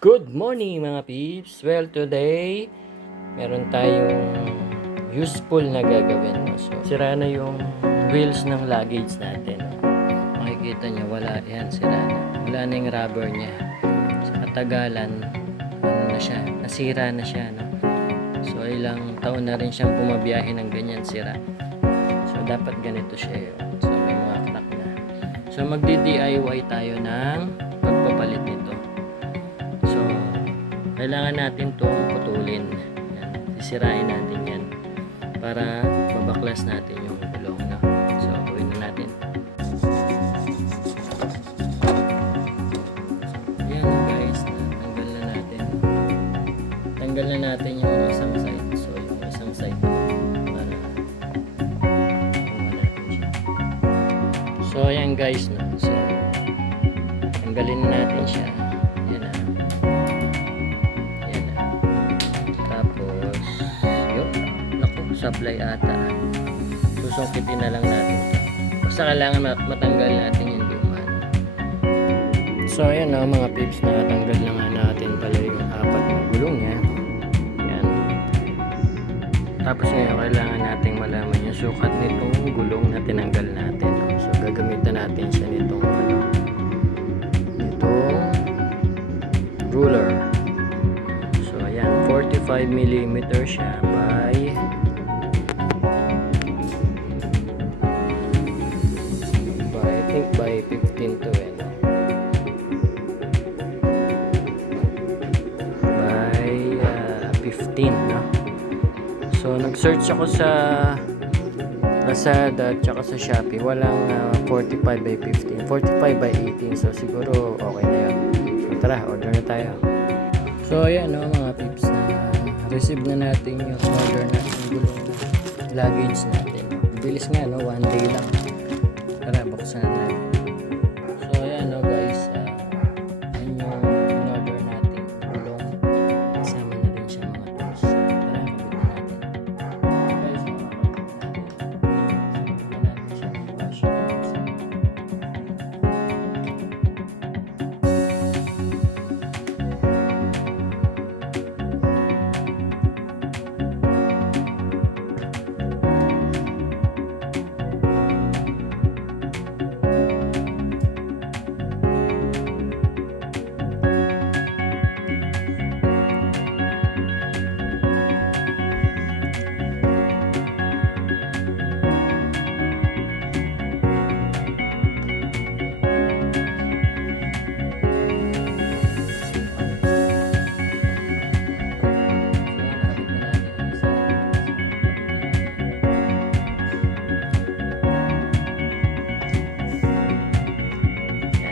Good morning mga peeps! Well, today, meron tayong useful na gagawin. No? So, sira na yung wheels ng luggage natin. No? Makikita nyo, wala yan, sira na. Wala na yung rubber niya. Sa katagalan, ano na siya, nasira na siya. No? So, ilang taon na rin siyang pumabiyahe ng ganyan, sira. So, dapat ganito siya yun. So, may mga crack na. So, magdi-DIY tayo ng pagpapalit nito. So, kailangan natin itong putulin. Yan. Sisirain natin yan para mabaklas natin yung gulong. No? So, gawin na natin. Yan guys, tanggal na natin. Tanggal na natin yung isang side. So, yung isang side para natin siya. So, ayan guys. No? So, tanggalin na natin siya. Supply ata. Susungkitin na lang natin ito. Basta kailangan matanggal natin yung luma. So ayan o mga peeps, natanggal na nga natin pala yung apat na gulong niya. Yan. Tapos ngayon kailangan nating malaman yung sukat nitong gulong na tinanggal natin. So gagamitan natin siya nitong ruler. So ayan, 45mm siya by 15 to by 15, no? So nag-search ako sa Lazada at saka sa Shopee, walang 45 by 15, 45 by 18, so siguro okay na yun. So tara, order na tayo. So ayan no mga peeps, na receive na natin yung order natin, gulong na luggage natin. Bilis nga no, 1 day lang. Tara, buksan natin. So ayan no guys, yun yung in-order natin gulong, kasama na rin siya mga tools. Tara, kabit na natin guys, mga natin siya ng washer.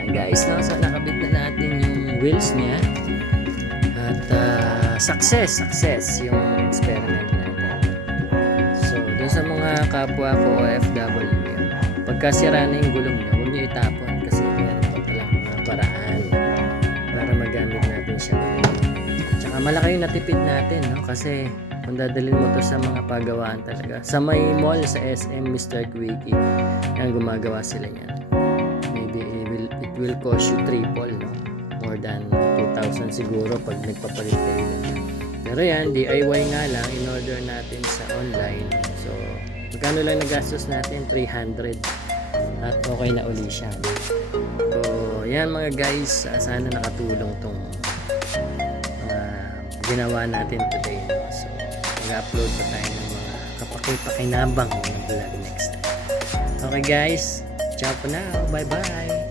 Guys, no? So nakabit na natin yung wheels niya at success yung experiment natin. So dun sa mga kapwa ko OFW, pagka sira na yung gulong niya, huwag niyo itapon kasi meron pa palang mga paraan para magamit natin siya. Tsaka malaki yung natipid natin, no? Kasi kung dadalhin mo to sa mga pagawaan talaga, sa may mall, sa SM, Mr. Quickie, yan, gumagawa sila niyan. It will cost you triple, no? More than 2,000 siguro pag nagpapalit kayo na. Pero yan, DIY nga lang, in order natin sa online. So, magkano lang nagastos natin? 300. At okay na uli siya. So, yan mga guys, sana nakatulong tong ginawa natin today. So, mag-upload pa tayo ng mga kapaki-pakinabang na vlog next time. Okay guys, ciao for now. Bye-bye.